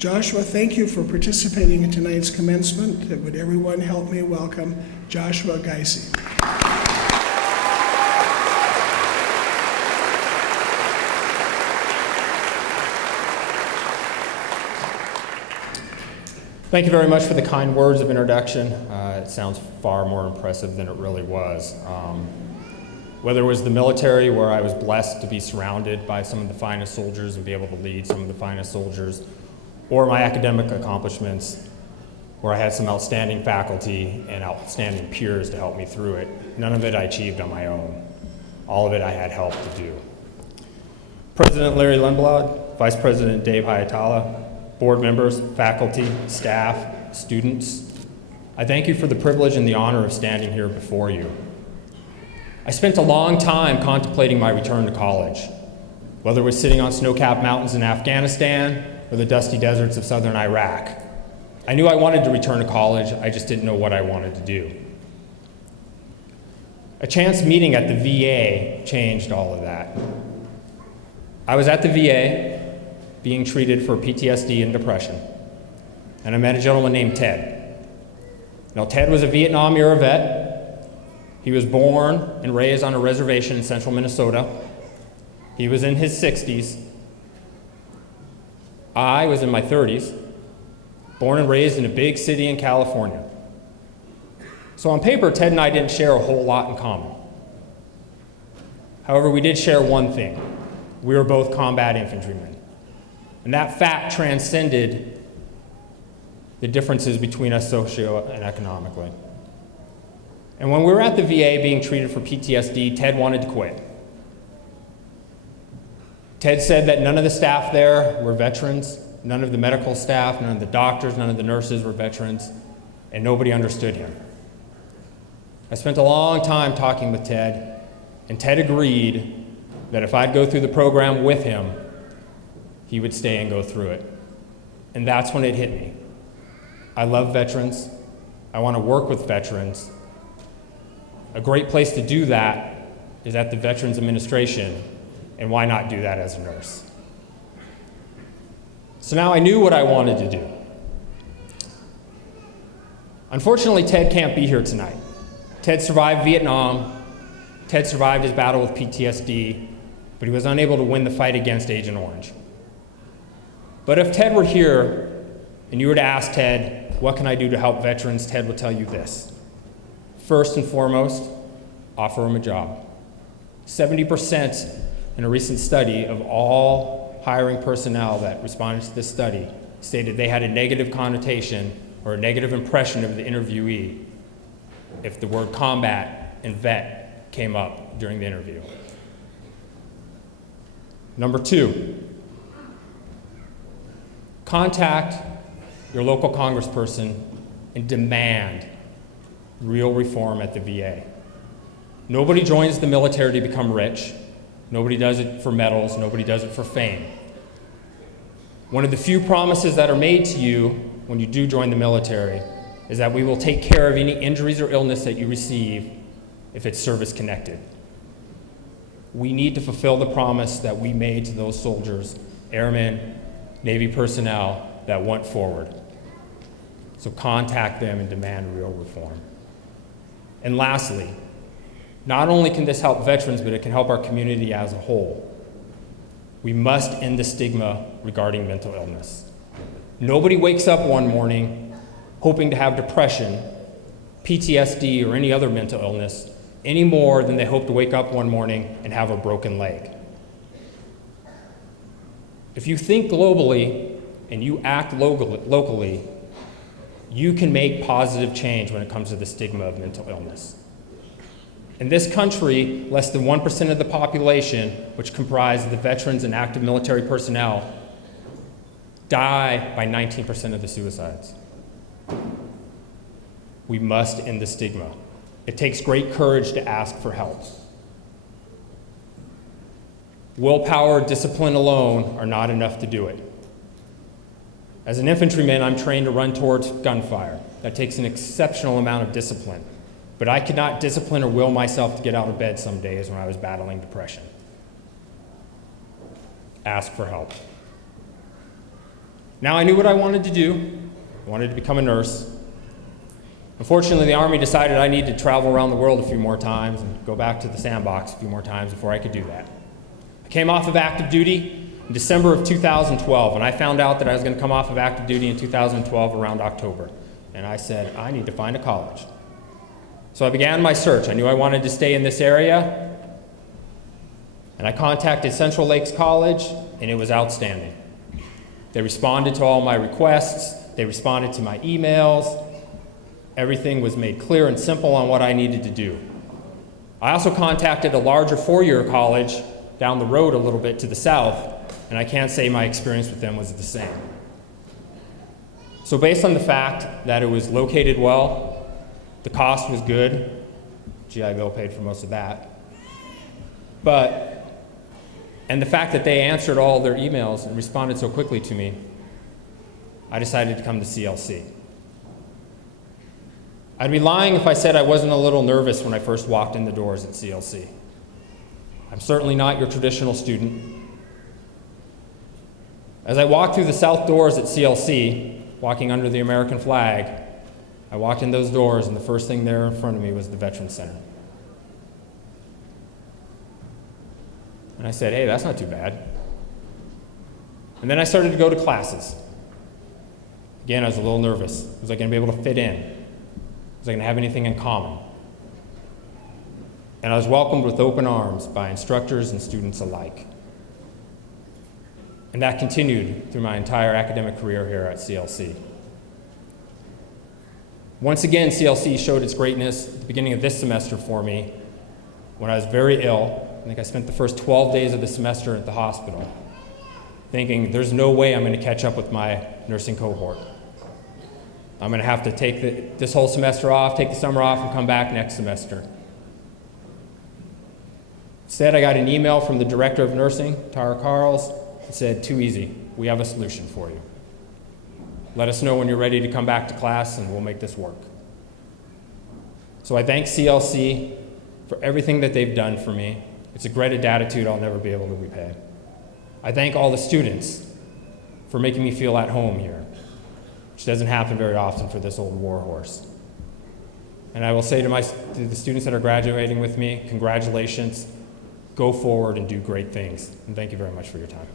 Joshua, thank you for participating in tonight's commencement. Would everyone help me welcome Joshua Guyse? Thank you very much for the kind words of introduction. It sounds far more impressive than it really was. Whether it was the military, where I was blessed to be surrounded by some of the finest soldiers and be able to lead some of the finest soldiers, or my academic accomplishments, where I had some outstanding faculty and outstanding peers to help me through it, none of it I achieved on my own. All of it I had help to do. President Larry Lindblad, Vice President Dave Hayatala, board members, faculty, staff, students, I thank you for the privilege and the honor of standing here before you. I spent a long time contemplating my return to college, whether it was sitting on snow-capped mountains in Afghanistan or the dusty deserts of southern Iraq. I knew I wanted to return to college, I just didn't know what I wanted to do. A chance meeting at the VA changed all of that. I was at the VA being treated for PTSD and depression, and I met a gentleman named Ted. Now, Ted was a Vietnam-era vet. He was born and raised on a reservation in central Minnesota. He was in his 60s. I was in my 30s, born and raised in a big city in California. So on paper, Ted and I didn't share a whole lot in common. However, we did share one thing. We were both combat infantrymen. And that fact transcended the differences between us socio and economically. And when we were at the VA being treated for PTSD, Ted wanted to quit. Ted said that none of the staff there were veterans, none of the medical staff, none of the doctors, none of the nurses were veterans, and nobody understood him. I spent a long time talking with Ted, and Ted agreed that if I'd go through the program with him, he would stay and go through it. And that's when it hit me. I love veterans. I want to work with veterans. A great place to do that is at the Veterans Administration, and why not do that as a nurse? So now I knew what I wanted to do. Unfortunately, Ted can't be here tonight. Ted survived Vietnam. Ted survived his battle with PTSD, but he was unable to win the fight against Agent Orange. But if Ted were here and you were to ask Ted, what can I do to help veterans, Ted would tell you this. First and foremost, offer them a job. 70% in a recent study of all hiring personnel that responded to this study stated they had a negative connotation or a negative impression of the interviewee if the word combat and vet came up during the interview. Number two, contact your local congressperson and demand real reform at the VA. Nobody joins the military to become rich. Nobody does it for medals. Nobody does it for fame. One of the few promises that are made to you when you do join the military is that we will take care of any injuries or illness that you receive if it's service-connected. We need to fulfill the promise that we made to those soldiers, airmen, Navy personnel that went forward. So contact them and demand real reform. And lastly, not only can this help veterans, but it can help our community as a whole. We must end the stigma regarding mental illness. Nobody wakes up one morning hoping to have depression, PTSD, or any other mental illness any more than they hope to wake up one morning and have a broken leg. If you think globally and you act locally, you can make positive change when it comes to the stigma of mental illness. In this country, less than 1% of the population, which comprise the veterans and active military personnel, die by 19% of the suicides. We must end the stigma. It takes great courage to ask for help. Willpower, discipline alone are not enough to do it. As an infantryman, I'm trained to run towards gunfire. That takes an exceptional amount of discipline. But I could not discipline or will myself to get out of bed some days when I was battling depression. Ask for help. Now I knew what I wanted to do. I wanted to become a nurse. Unfortunately, the Army decided I needed to travel around the world a few more times and go back to the sandbox a few more times before I could do that. I came off of active duty in December of 2012, and I found out that I was going to come off of active duty in 2012 around October. And I said, I need to find a college. So I began my search. I knew I wanted to stay in this area, and I contacted Central Lakes College, and it was outstanding. They responded to all my requests. They responded to my emails. Everything was made clear and simple on what I needed to do. I also contacted a larger four-year college down the road a little bit to the south, and I can't say my experience with them was the same. So based on the fact that it was located well, the cost was good, GI Bill paid for most of that, and the fact that they answered all their emails and responded so quickly to me, I decided to come to CLC. I'd be lying if I said I wasn't a little nervous when I first walked in the doors at CLC. I'm certainly not your traditional student. As I walked through the south doors at CLC, walking under the American flag, I walked in those doors, and the first thing there in front of me was the Veterans Center. And I said, hey, that's not too bad. And then I started to go to classes. Again, I was a little nervous. Was I going to be able to fit in? Was I going to have anything in common? And I was welcomed with open arms by instructors and students alike. And that continued through my entire academic career here at CLC. Once again, CLC showed its greatness at the beginning of this semester for me when I was very ill. I think I spent the first 12 days of the semester at the hospital, thinking there's no way I'm going to catch up with my nursing cohort. I'm going to have to take this whole semester off, take the summer off, and come back next semester. Instead, I got an email from the director of nursing, Tara Carls. It said, too easy, we have a solution for you. Let us know when you're ready to come back to class, and we'll make this work. So I thank CLC for everything that they've done for me. It's a great attitude I'll never be able to repay. I thank all the students for making me feel at home here, which doesn't happen very often for this old warhorse. And I will say to the students that are graduating with me, congratulations, go forward and do great things. And thank you very much for your time.